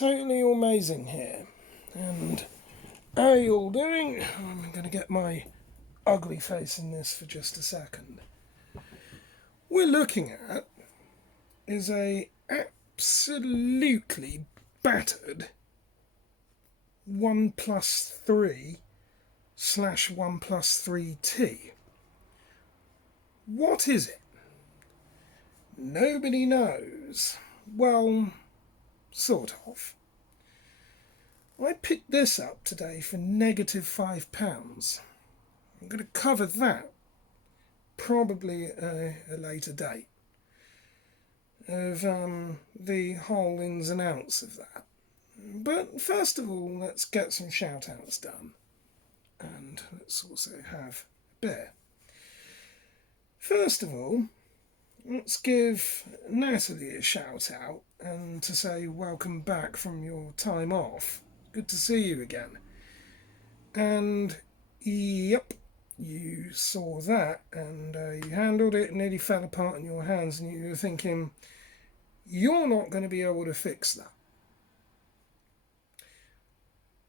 Totally amazing here. And how are you all doing? I'm going to get my ugly face in this for just a second. We're looking at is a absolutely battered OnePlus 3/OnePlus 3T. What is it? Nobody knows. Well, sort of. I picked this up today for -£5. I'm going to cover that probably a later date of the whole ins and outs of that. But first of all, let's get some shout outs done. And let's also have a beer. First of all, let's give Natalie a shout out and to say welcome back from your time off. Good to see you again. And yep, you saw that and you handled it and nearly fell apart in your hands, and you were thinking, you're not going to be able to fix that.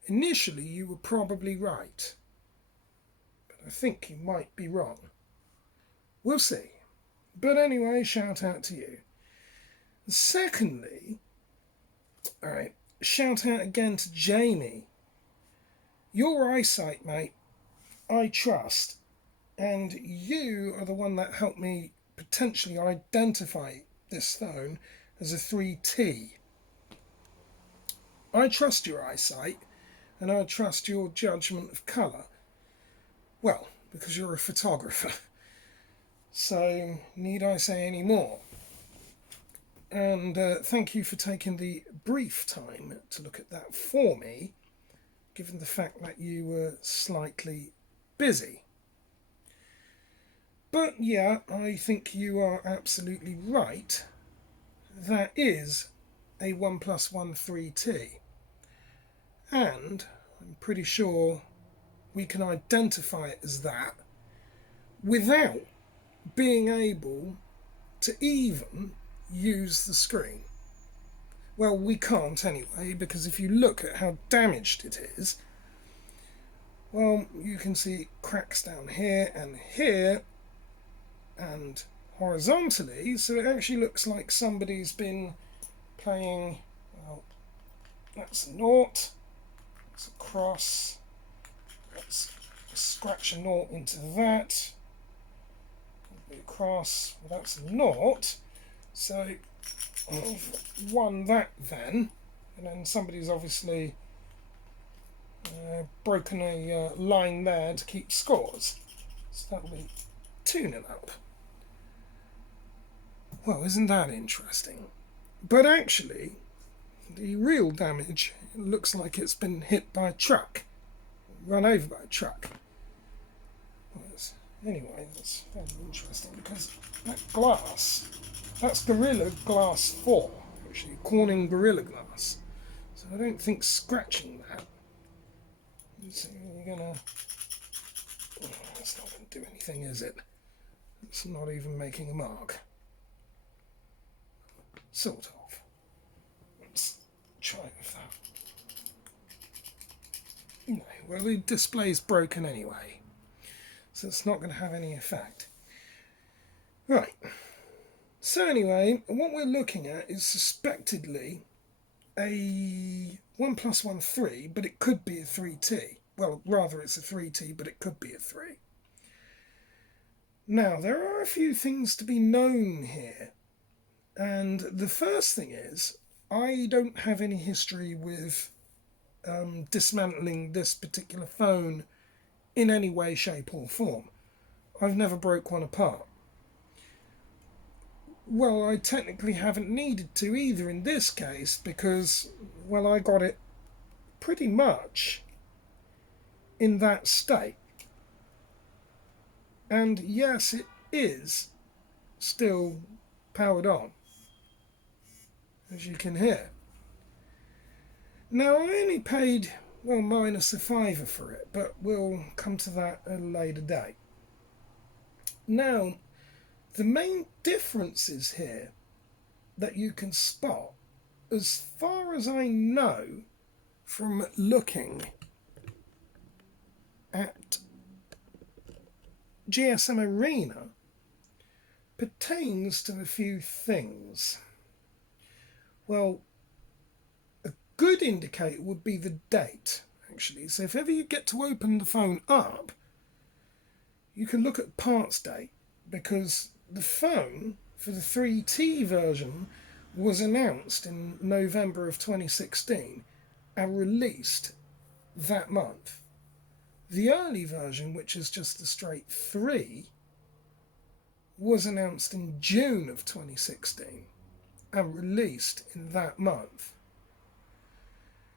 Initially, you were probably right, but I think you might be wrong. We'll see. But anyway, shout out to you. Secondly, alright, shout out again to Jamie. Your eyesight, mate, I trust. And you are the one that helped me potentially identify this phone as a 3T. I trust your eyesight, and I trust your judgment of colour. Well, because you're a photographer. So, need I say any more? And thank you for taking the brief time to look at that for me, given the fact that you were slightly busy. But yeah, I think you are absolutely right. That is a OnePlus One 3T. And I'm pretty sure we can identify it as that without being able to even use the screen. Well, we can't anyway, because if you look at how damaged it is, well, you can see cracks down here and horizontally, so it actually looks like somebody's been playing. Well, that's a naught, that's a cross, let's scratch a naught into that, across, well, that's a naught, so I've won that then, and then somebody's obviously broken a line there to keep scores, so that'll be 2-0 up. Well, isn't that interesting? But actually, the real damage looks like it's been hit by a truck, run over by a truck. Anyway, that's very interesting because that glass, that's Gorilla Glass 4, actually, Corning Gorilla Glass. So I don't think scratching that, so you're gonna, that's not going to do anything, is it? It's not even making a mark. Sort of. Let's try with that. No, well, the display's broken anyway, so it's not going to have any effect. Right. So anyway, what we're looking at is suspectedly a OnePlus One 3, but it could be a 3T. Well, rather it's a 3T, but it could be a 3. Now, there are a few things to be known here. And the first thing is, I don't have any history with dismantling this particular phone in any way, shape or form. I've never broke one apart. Well, I technically haven't needed to either in this case because, well, I got it pretty much in that state. And yes, it is still powered on, as you can hear. Now, I only paid, well, minus a £5 for it, but we'll come to that at a later date. Now, the main differences here that you can spot as far as I know from looking at GSM Arena, pertains to a few things. Well, a good indicator would be the date, actually. So if ever you get to open the phone up, you can look at parts date, because the phone for the 3T version was announced in November of 2016 and released that month. The early version, which is just the straight 3, was announced in June of 2016 and released in that month.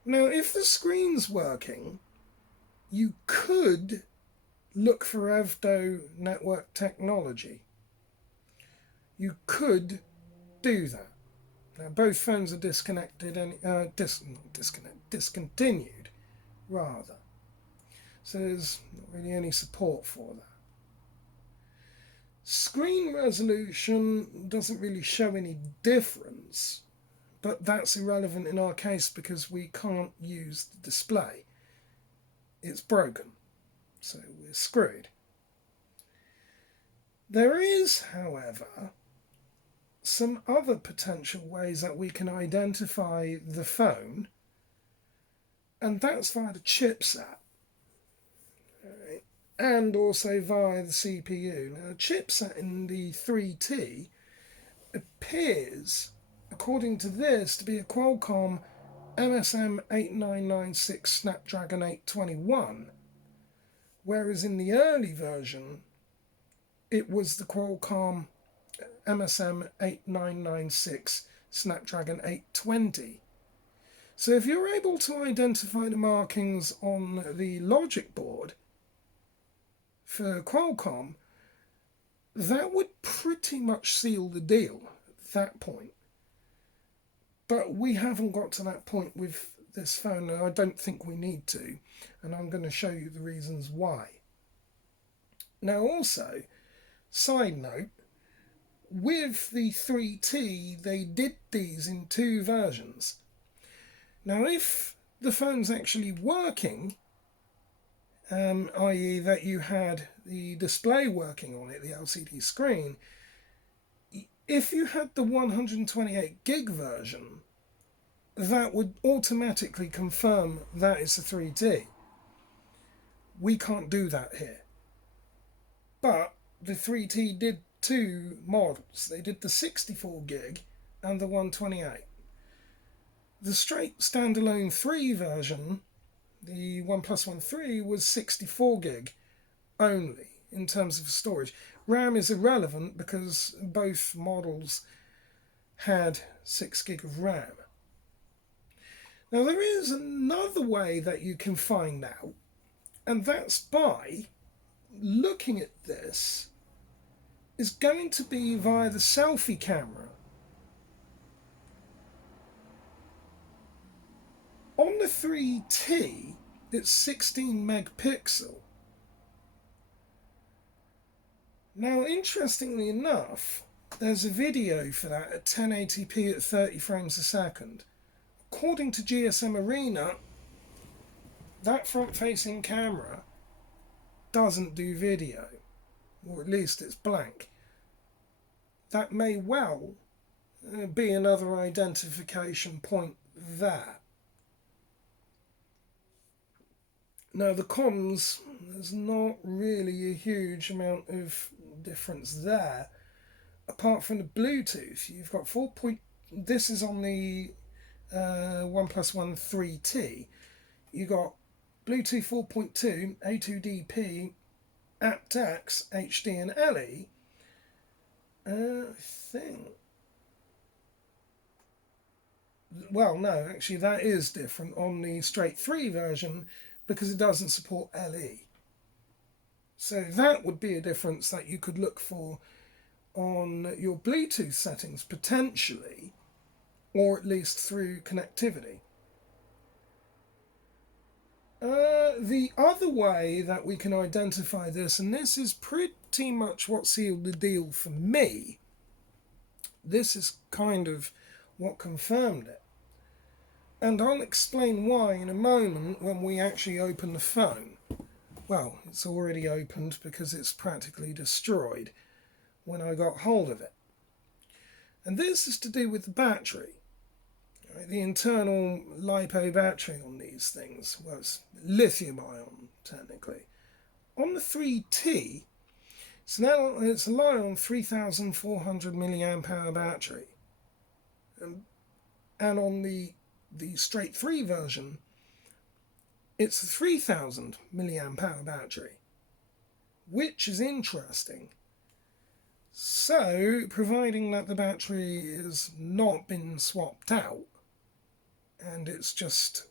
Now, if the screen's working, you could look for Evdo network technology. You could do that. Now, both phones are disconnected and discontinued, rather. So there's not really any support for that. Screen resolution doesn't really show any difference, but that's irrelevant in our case because we can't use the display. It's broken, so we're screwed. There is, however, some other potential ways that we can identify the phone, and that's via the chipset. And also via the CPU. Now, the chipset in the 3T appears, according to this, to be a Qualcomm MSM 8996 Snapdragon 821, whereas in the early version it was the Qualcomm MSM 8996 Snapdragon 820. So if you're able to identify the markings on the logic board for Qualcomm, that would pretty much seal the deal at that point. But we haven't got to that point with this phone, and I don't think we need to, and I'm going to show you the reasons why. Now also, side note, with the 3T, they did these in 2 versions. Now if the phone's actually working, i.e. that you had the display working on it, the LCD screen, if you had the 128 gig version, that would automatically confirm that it's a 3T. We can't do that here. But the 3T did 2 models. They did the 64 gig and the 128. The straight standalone 3 version, the OnePlus One 3, was 64 gig only in terms of storage. RAM is irrelevant because both models had 6 gig of RAM. Now there is another way that you can find out, and that's by looking at this is going to be via the selfie camera. On the 3T, it's 16 megapixel. Now, interestingly enough, there's a video for that at 1080p at 30 frames a second. According to GSM Arena, that front-facing camera doesn't do video, or at least it's blank. That may well be another identification point there. Now the comms, there's not really a huge amount of difference there. Apart from the Bluetooth, you've got this is on the OnePlus One 3T. You got Bluetooth 4.2, A2DP, aptX, HD and LE. I think. Well, no, actually that is different on the straight 3 version because it doesn't support LE. So that would be a difference that you could look for on your Bluetooth settings potentially, or at least through connectivity. The other way that we can identify this, and this is pretty much what sealed the deal for me, this is kind of what confirmed it. And I'll explain why in a moment when we actually open the phone. Well, it's already opened because it's practically destroyed when I got hold of it. And this is to do with the battery. Right? The internal LiPo battery on these things, well, it's lithium ion technically. On the 3T, so now it's a Li-ion 3400 milliamp hour battery. And on the straight 3 version, it's a 3000 milliamp hour battery, which is interesting. So, providing that the battery has not been swapped out and it's just,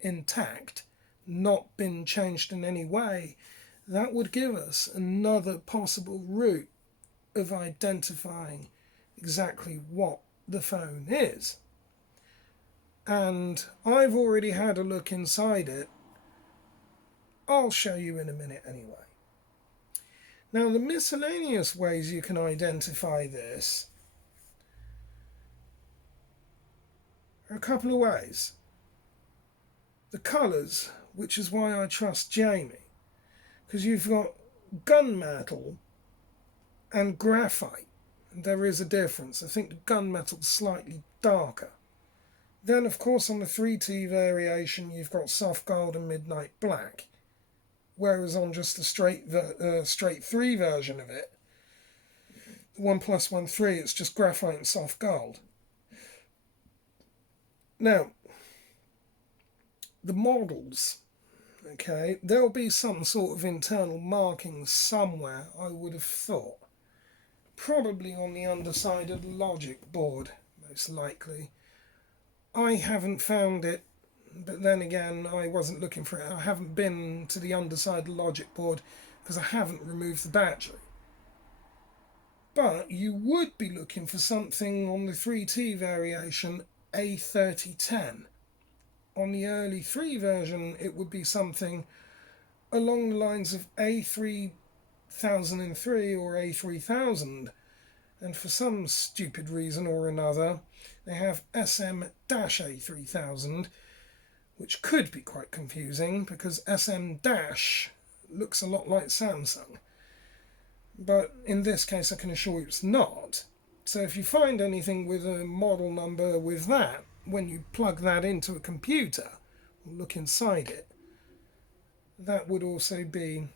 intact, not been changed in any way, that would give us another possible route of identifying exactly what the phone is. And I've already had a look inside it. I'll show you in a minute anyway. Now, the miscellaneous ways you can identify this are a couple of ways. The colours, which is why I trust Jamie, because you've got gunmetal and graphite, and there is a difference. I think the gunmetal's slightly darker. Then, of course, on the 3T variation, you've got soft gold and midnight black. Whereas on just the straight 3 version of it, the OnePlus 1.3, it's just graphite and soft gold. Now, the models, okay, there'll be some sort of internal markings somewhere, I would have thought. Probably on the underside of the logic board, most likely. I haven't found it, but then again, I wasn't looking for it. I haven't been to the underside of the logic board because I haven't removed the battery. But you would be looking for something on the 3T variation A3010. On the early 3 version, it would be something along the lines of A3003 or A3000. And for some stupid reason or another, they have SM-A3000, which could be quite confusing because SM- looks a lot like Samsung. But in this case, I can assure you it's not. So if you find anything with a model number with that, when you plug that into a computer, or look inside it, that would also be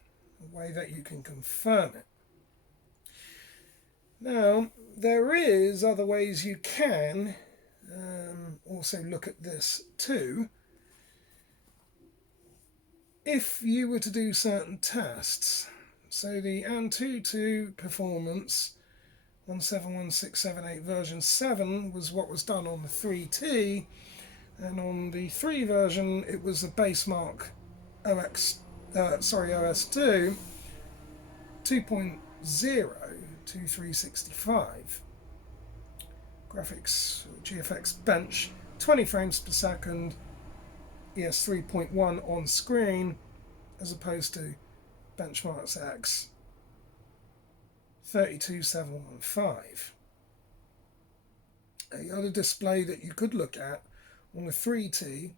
a way that you can confirm it. Now, there is other ways you can also look at this too. If you were to do certain tests, so the Antutu Performance 171678 version 7 was what was done on the 3T, and on the 3 version it was the Basemark OS2 2.0 to 365. Graphics GFX bench 20 frames per second, ES 3.1 on screen, as opposed to Benchmark's X 32715. The other display that you could look at on the 3T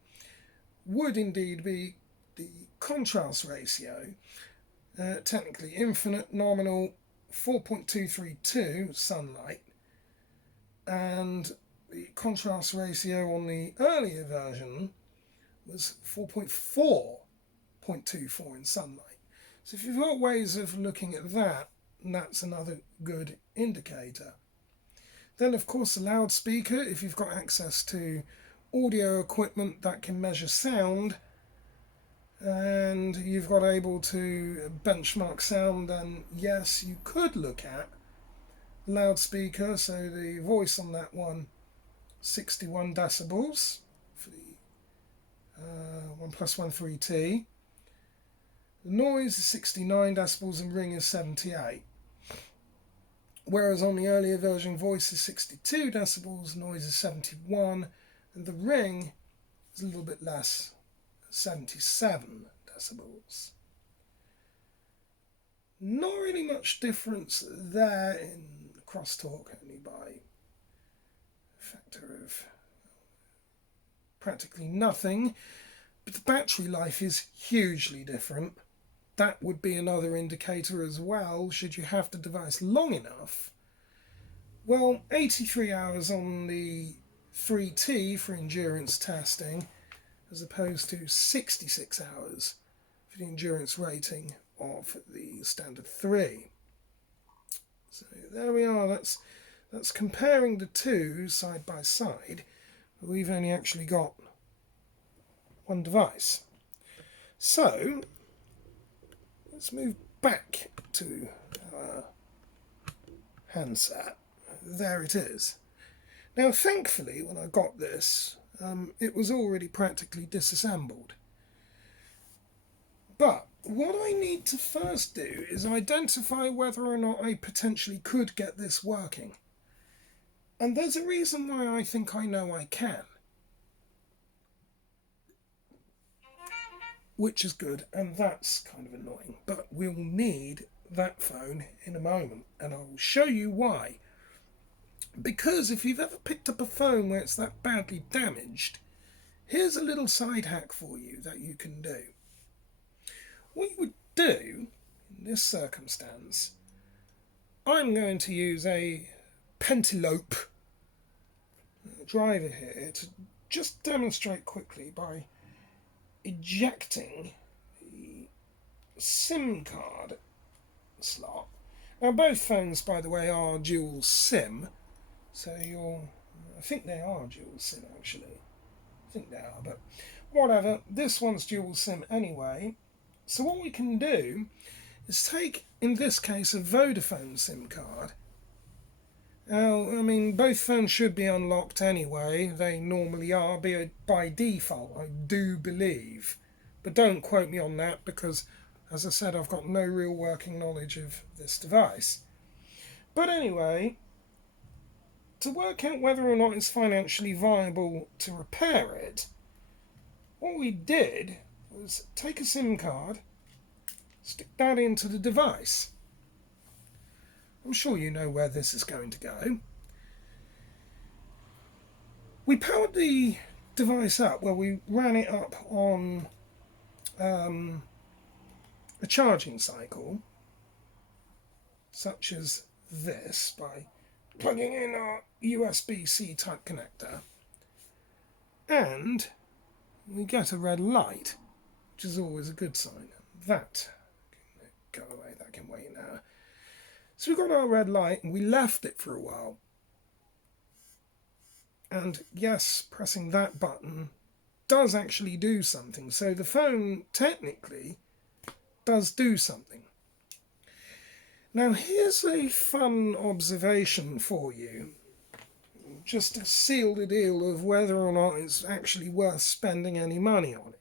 would indeed be the contrast ratio, technically infinite nominal 4.232 sunlight, and the contrast ratio on the earlier version was 4.4.24 in sunlight. So if you've got ways of looking at that, that's another good indicator. Then, of course, the loudspeaker, if you've got access to audio equipment that can measure sound, and you've got able to benchmark sound, then yes, you could look at loudspeaker. So the voice on that one, 61 decibels for the OnePlus 1.3T. The noise is 69 decibels and ring is 78. Whereas on the earlier version, voice is 62 decibels, noise is 71, and the ring is a little bit less, 77 decibels. Not really much difference there in crosstalk, only by a factor of practically nothing, but the battery life is hugely different. That would be another indicator as well, should you have the device long enough. Well, 83 hours on the 3T for endurance testing, as opposed to 66 hours for the endurance rating of the standard 3. So there we are, that's comparing the two side by side. We've only actually got one device. So let's move back to our handset. There it is. Now thankfully when I got this, it was already practically disassembled. But what I need to first do is identify whether or not I potentially could get this working. And there's a reason why I think I know I can. Which is good, and that's kind of annoying. But we'll need that phone in a moment, and I will show you why. Because if you've ever picked up a phone where it's that badly damaged, here's a little side hack for you that you can do. What you would do in this circumstance, I'm going to use a Pentalope driver here to just demonstrate quickly by ejecting the SIM card slot. Now both phones, by the way, are dual SIM, so I think they are dual SIM actually. I think they are, but whatever. This one's dual SIM anyway. So what we can do is take, in this case, a Vodafone SIM card. Now, I mean, both phones should be unlocked anyway. They normally are, by default, I do believe. But don't quote me on that because, as I said, I've got no real working knowledge of this device. But anyway, to work out whether or not it's financially viable to repair it, what we did was take a SIM card, stick that into the device. I'm sure you know where this is going to go. We powered the device up, well, we ran it up on a charging cycle, such as this, by plugging in our USB-C type connector, and we get a red light, which is always a good sign. That can go away, that can wait now. So we got our red light and we left it for a while. And yes, pressing that button does actually do something. So the phone technically does do something. Now here's a fun observation for you, just to seal the deal of whether or not it's actually worth spending any money on it.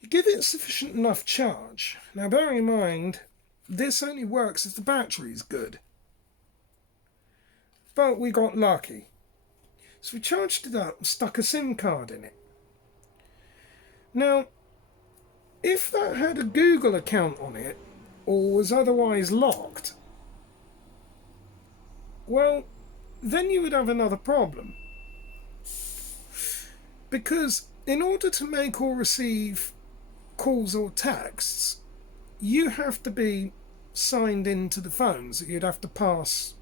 You give it sufficient enough charge. Now bearing in mind, this only works if the battery's good. But we got lucky. So we charged it up and stuck a SIM card in it. Now, if that had a Google account on it, or was otherwise locked, well, then you would have another problem. Because in order to make or receive calls or texts, you have to be signed into the phone, so you'd have to pass,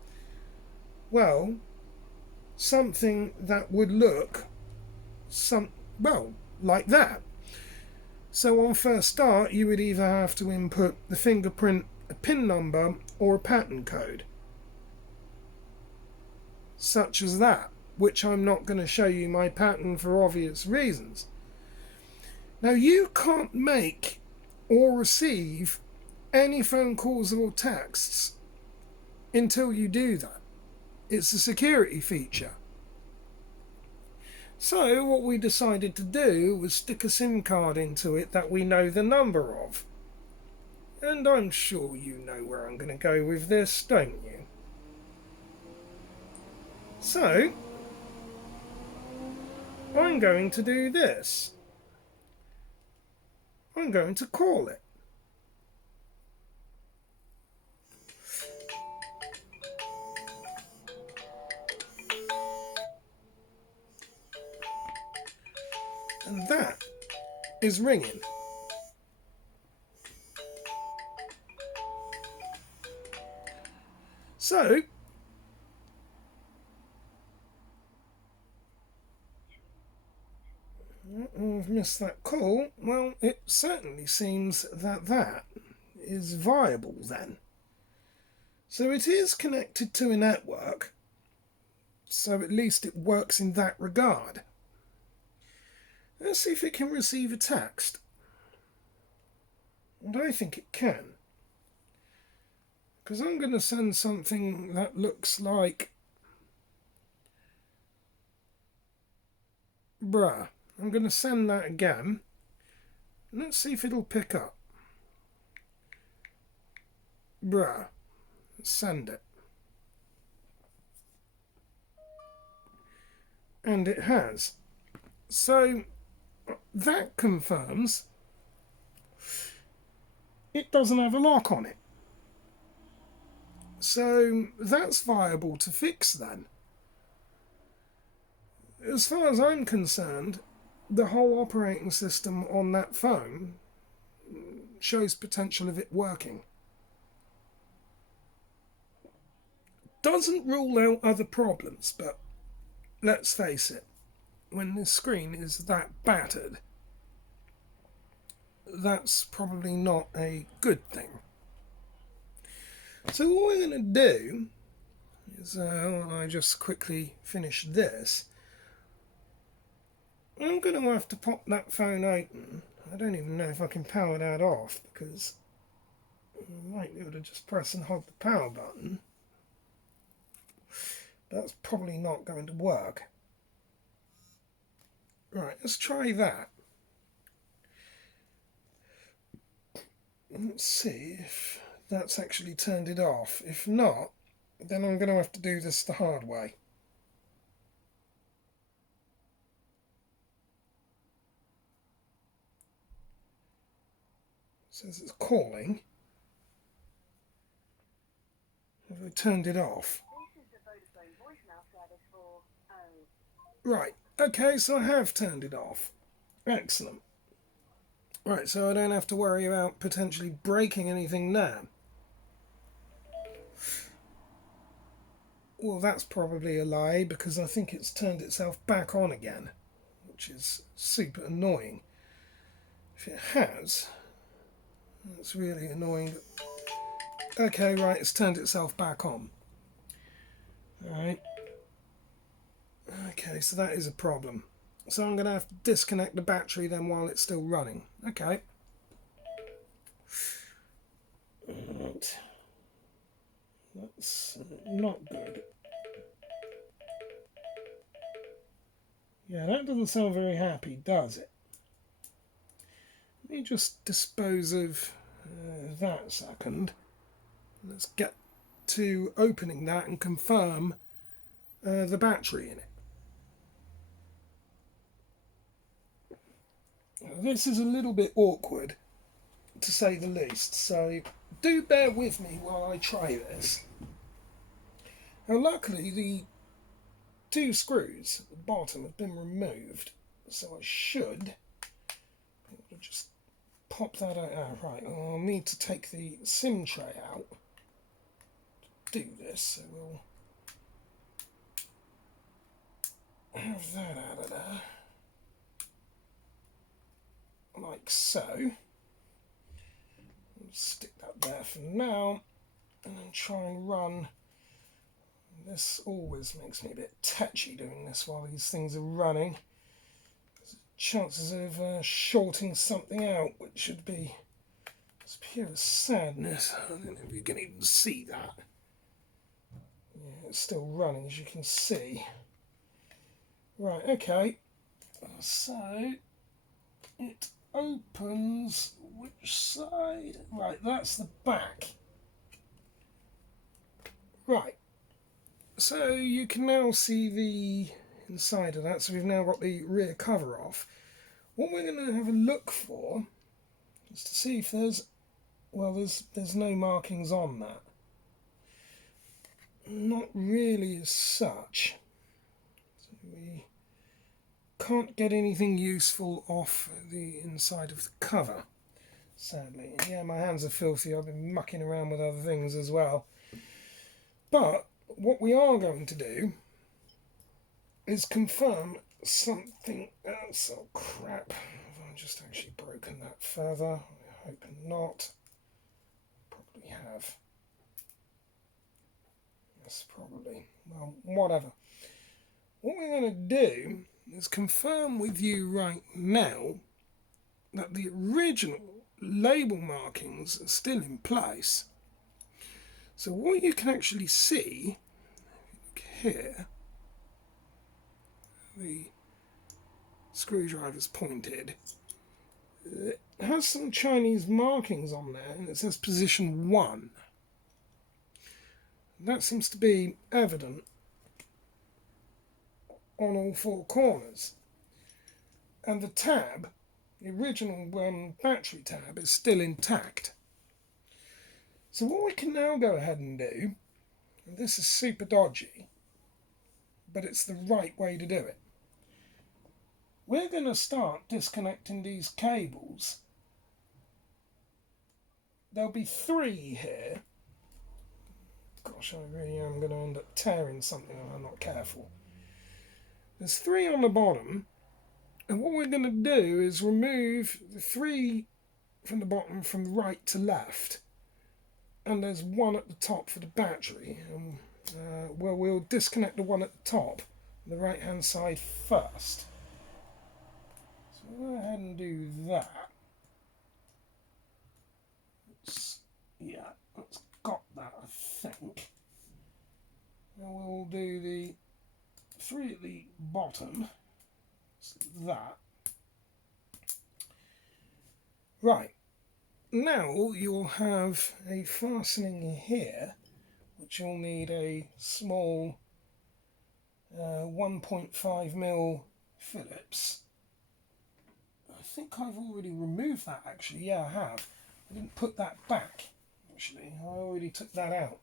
well, something that would look like that. So on first start, you would either have to input the fingerprint, a PIN number, or a pattern code, such as that, which I'm not going to show you my pattern for obvious reasons. Now you can't make or receive any phone calls or texts until you do that. It's a security feature. So what we decided to do was stick a SIM card into it that we know the number of. And I'm sure you know where I'm going to go with this, don't you? So I'm going to do this. I'm going to call it. And that is ringing. So, I've missed that call. Well, it certainly seems that that is viable then. So it is connected to a network, so at least it works in that regard. Let's see if it can receive a text. And I think it can. Because I'm going to send something that looks like... Bruh. I'm going to send that again. Let's see if it'll pick up. Bruh. Send it. And it has. So that confirms it doesn't have a lock on it. So that's viable to fix then. As far as I'm concerned, the whole operating system on that phone shows potential of it working. Doesn't rule out other problems, but let's face it, when this screen is that battered, that's probably not a good thing. So what we're going to do is, I just quickly finish this. I'm going to have to pop that phone open. I don't even know if I can power that off, because I might be able to just press and hold the power button. That's probably not going to work. Right, let's try that. Let's see if that's actually turned it off. If not, then I'm going to have to do this the hard way. It says it's calling. Have I turned it off? This is the Vodafone voicemail service for Right, okay, so I have turned it off. Excellent. Right, so I don't have to worry about potentially breaking anything now. Well, that's probably a lie, because I think it's turned itself back on again, which is super annoying. If it has, that's really annoying. Okay, right, it's turned itself back on. Alright. Okay, so that is a problem. So I'm going to have to disconnect the battery then while it's still running. Okay. Right. That's not good. Yeah, that doesn't sound very happy, does it? Let me just dispose of that a second. Let's get to opening that and confirm the battery in it. This is a little bit awkward, to say the least, so do bear with me while I try this. Now, luckily, the two screws at the bottom have been removed, so I should just pop that out. Oh, right, I'll need to take the SIM tray out to do this, so we'll have that out of there. Like so. Stick that there for now, and then try and run. This always makes me a bit tetchy doing this while these things are running. Chances of shorting something out, which should be just pure sadness. I don't know if you can even see that. Yeah, it's still running, as you can see. Right, okay. So it opens which side? Right, that's the back. Right. So you can now see the inside of that. So we've now got the rear cover off. What we're going to have a look for is to see if there's, well, there's no markings on that. Not really as such. So we can't get anything useful off the inside of the cover, sadly. Yeah, my hands are filthy. I've been mucking around with other things as well. But what we are going to do is confirm something else. Oh crap, have I just actually broken that further? I hope not. Probably have. Yes, probably. Well, whatever. What we're going to do is confirm with you right now that the original label markings are still in place. So what you can actually see here, the screwdriver's pointed, it has some Chinese markings on there and it says position 1. That seems to be evident on all 4 corners. And the tab, the original battery tab, is still intact. So what we can now go ahead and do, and this is super dodgy, but it's the right way to do it. We're going to start disconnecting these cables. There'll be 3 here. Gosh, I really am going to end up tearing something if I'm not careful. There's 3 on the bottom, and what we're going to do is remove the 3 from the bottom from right to left, and there's 1 at the top for the battery. And well, we'll disconnect the 1 at the top, the right hand side first. So we'll go ahead and do that. Yeah, that's got that, I think. Now we'll do the 3 at the bottom. So that. Right. Now you'll have a fastening here, which you'll need a small 1.5mm Phillips. I think I've already removed that actually. Yeah, I have. I didn't put that back actually. I already took that out.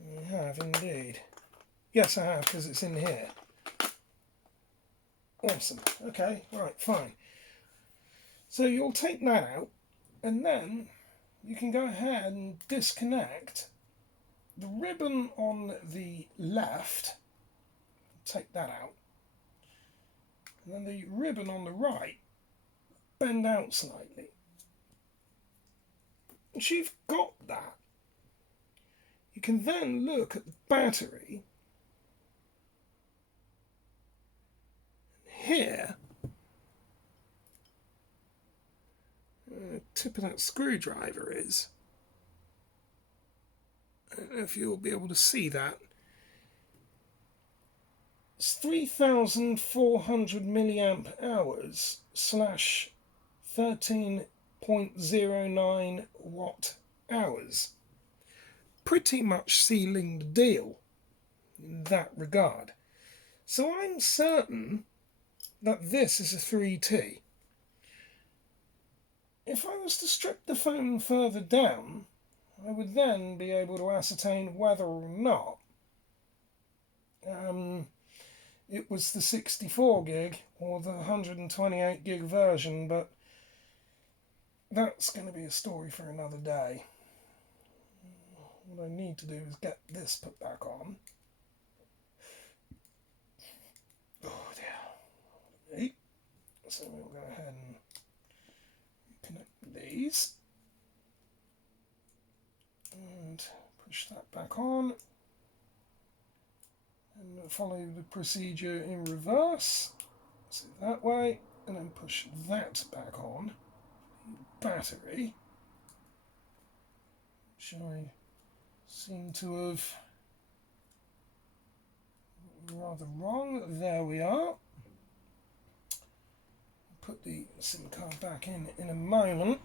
I have indeed. Yes, I have, because it's in here. Awesome. Okay, right, fine. So you'll take that out, and then you can go ahead and disconnect the ribbon on the left. Take that out. And then the ribbon on the right, bend out slightly. Once you've got that, you can then look at the battery. Here, the tip of that screwdriver is. I don't know if you'll be able to see that. It's 3,400 milliamp hours / 13.09 watt hours. Pretty much sealing the deal in that regard. So I'm certain that this is a 3T. If I was to strip the phone further down, I would then be able to ascertain whether or not it was the 64 gig or the 128 gig version, but that's going to be a story for another day. What I need to do is get this put back on. Oh dear. Okay. So we'll go ahead and connect these and push that back on. And follow the procedure in reverse. So that way, and then push that back on. Battery, which I seem to have rather wrong. There we are. Put the SIM card back in a moment.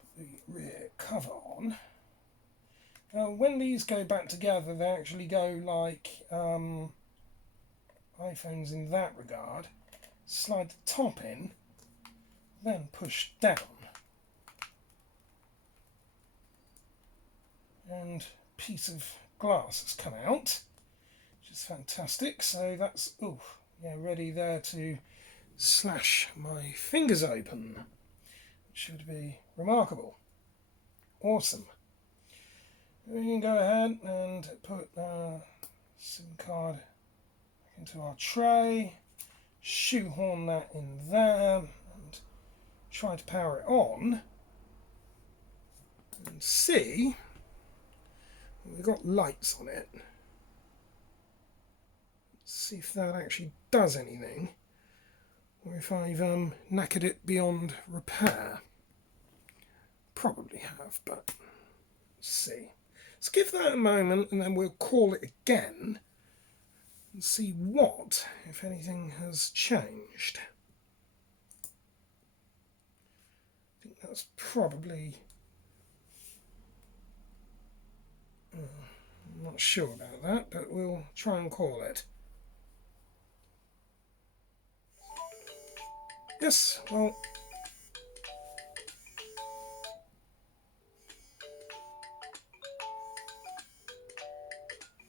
Put the rear cover on. When these go back together, they actually go like iPhones in that regard. Slide the top in, then push down. And a piece of glass has come out, which is fantastic. So that's ready there to slash my fingers open. Should be remarkable. Awesome. We can go ahead and put SIM card into our tray, shoehorn that in there, and try to power it on and see. We've got lights on it. Let's see if that actually does anything, or if I've knackered it beyond repair. Probably have, but let's see. Let's give that a moment and then we'll call it again and see what, if anything, has changed. I think that's probably... I'm not sure about that, but we'll try and call it. Yes, well...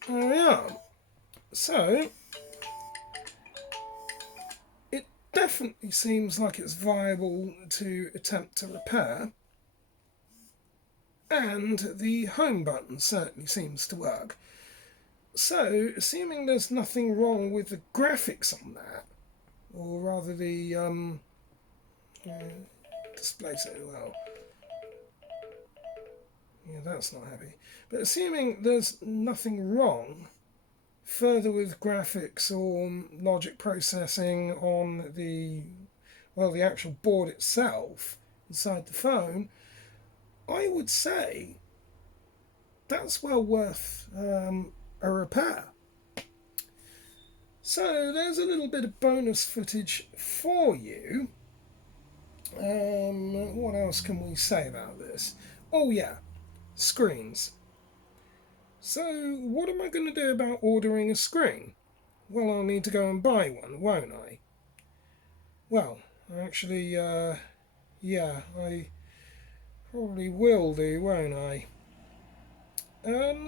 There we are. So, it definitely seems like it's viable to attempt to repair, and the home button certainly seems to work. So, assuming there's nothing wrong with the graphics on that, or rather the display so well. Yeah, that's not happy. But assuming there's nothing wrong further with graphics or logic processing on the actual board itself inside the phone, I would say that's well worth a repair. So there's a little bit of bonus footage for you. What else can we say about this? Oh yeah, screens. So what am I going to do about ordering a screen? Well, I'll need to go and buy one, won't I? Well, actually, yeah, I probably will do, won't I?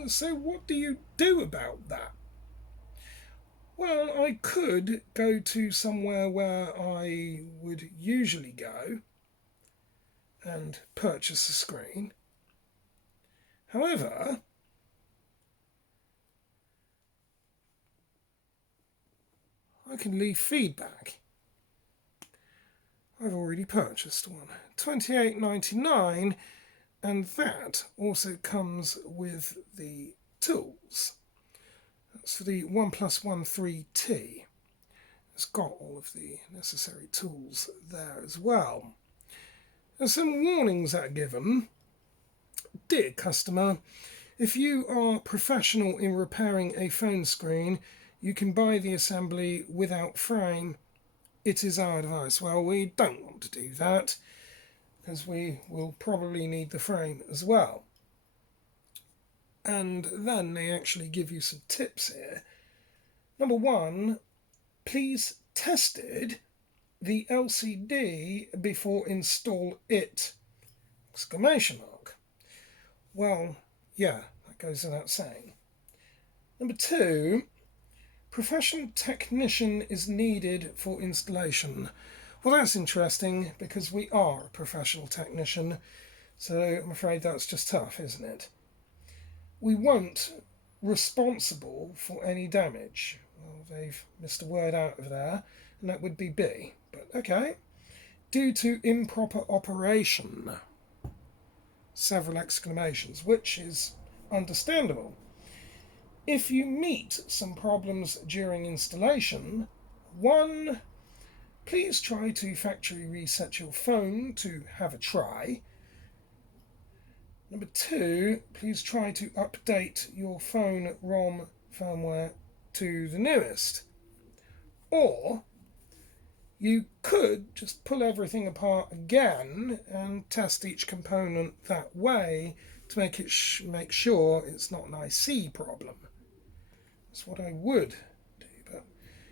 So what do you do about that? Well, I could go to somewhere where I would usually go and purchase a screen. However, I can leave feedback. I've already purchased one, $28.99, and that also comes with the tools. That's for the OnePlus One 3T. It's got all of the necessary tools there as well. There's some warnings that are given. Dear customer, if you are professional in repairing a phone screen, you can buy the assembly without frame. It is our advice. Well, we don't want to do that because we will probably need the frame as well. And then they actually give you some tips here. Number one, please test the LCD before install it! Exclamation mark. Well, yeah, that goes without saying. Number two, professional technician is needed for installation. Well, that's interesting because we are a professional technician, so I'm afraid that's just tough, isn't it? We weren't responsible for any damage. Well, they've missed a word out of there, and that would be B. But okay. Due to improper operation. Several exclamations, which is understandable. If you meet some problems during installation, 1. Please try to factory reset your phone to have a try. Number 2, please try to update your phone ROM firmware to the newest. Or you could just pull everything apart again and test each component that way to make sure it's not an IC problem. That's what I would do. But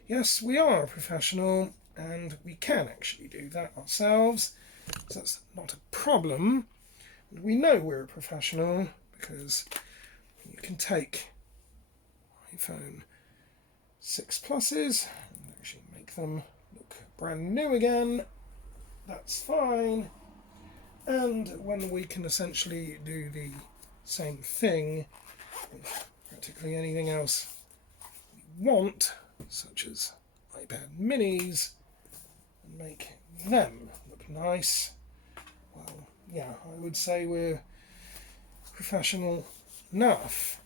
yes, we are a professional and we can actually do that ourselves. So that's not a problem. And we know we're a professional because you can take iPhone 6 pluses and actually make them look brand new again. That's fine. And when we can essentially do the same thing with practically anything else we want, such as iPad minis, and make them look nice, well, yeah, I would say we're professional enough.